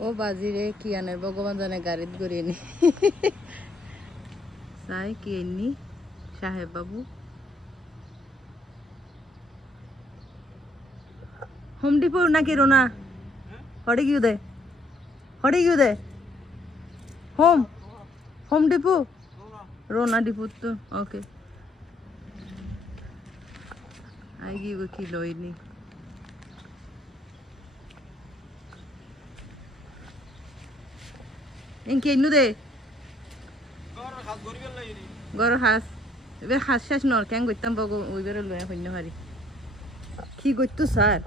ও বাজিরে কি আনের ভগবান জানে গাড়িত গড়িয়ে নি চাই কি এনি সাহেব বাবু হোম ডিপো নাকি রোনা হড়ে গিয়ে দে হোম ডিপো রোনা ডিপো তো ওকে আইগি গো কি লইনি ইনকে ইনু দে গর হাস এবার হাস শেষ নর কেন গইতাম বগো ওইবারে লয়া হইন পারি কি গইতো স্যার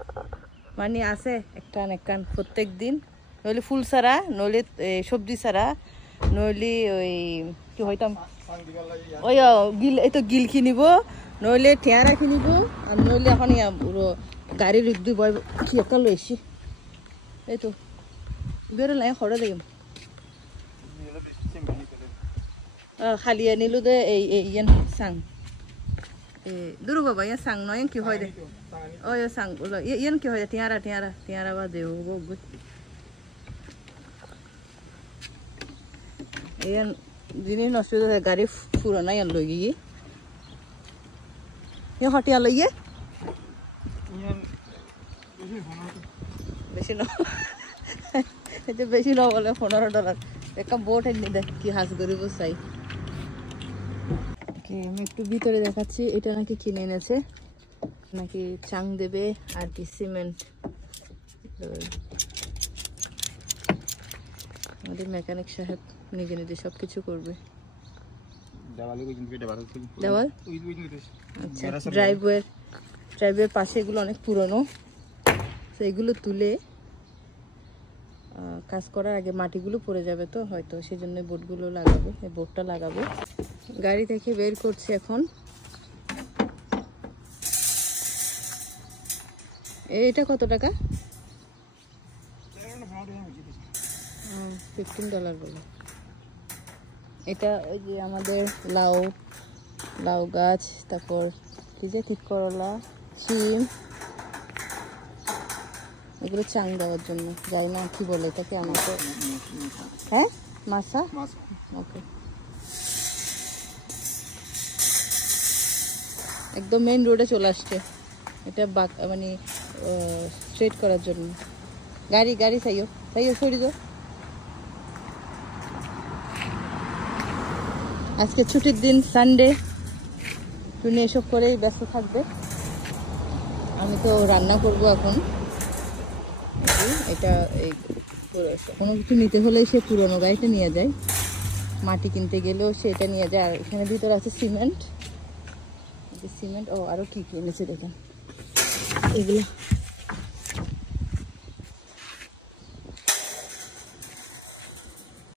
মানে আছে একটান প্রত্যেক দিন নইলে ফুল সারা নইলে সবজি সারা নইলে ওই কি হইতাম ওই গিল এই তো গিল কিনিব নইলে ঠেয়ারা কিনিব আর নইলে এখন গাড়ির দুই বয় কি একটা লইছি এই তো বেরো লাই খড়ে দেম খালি আনিলো দে এই ইয়ান সাং দূর বাবা ইয়া সাং নয় কি হয় দে ও ইয়া সাং বলো ইয়ান কি হয় টিয়ারা বা দেও গো ইয়ান জিনিস নষ্ট হয়ে গাড়ি পুরানা ইয়ান লই গিয়ে ইয়া হটিয়া লইয়ে বেশি না এটা বেশি না বলে $15 একটা বোট এনে দেখ কি হাস গরিব চাই আমি একটু ভিতরে দেখাচ্ছি এটা নাকি কিনে এনেছে নাকি চাং দেবে আর কি সিমেন্ট আমাদের মেকানিক সাহেব নিজে সবকিছু করবে দেওয়াল আচ্ছা ড্রাইভওয়ের পাশে এগুলো অনেক পুরনো তো এগুলো তুলে কাজ করার আগে মাটিগুলো পড়ে যাবে তো হয়তো সেই জন্য বোর্ডগুলো লাগাবো এই বোর্ডটা লাগাবো গাড়ি থেকে বের করছি এখন এটা কত টাকা $15 বলে এটা ওই যে আমাদের লাউ গাছ তারপর কি যে ঠিক করলা শিম এগুলো চাং দেওয়ার জন্য যাই না কি বলে এটাকে আমাকে হ্যাঁ মাছা ওকে একদম মেইন রোডে চলে আসছে এটা মানে স্ট্রেট করার জন্য গাড়ি চাইও সরি দো আজকে ছুটির দিন সানডে তুমি এসব করেই ব্যস্ত থাকবে আমি তো রান্না করব এখন এটা এই কোনো কিছু নিতে হলে সে পুরোনো গাড়িটা নিয়ে যায় মাটি কিনতে গেলেও সেটা নিয়ে যায় আর এখানে ভিতরে আছে সিমেন্ট ও আরো কি এনেছে দেখেন এগুলো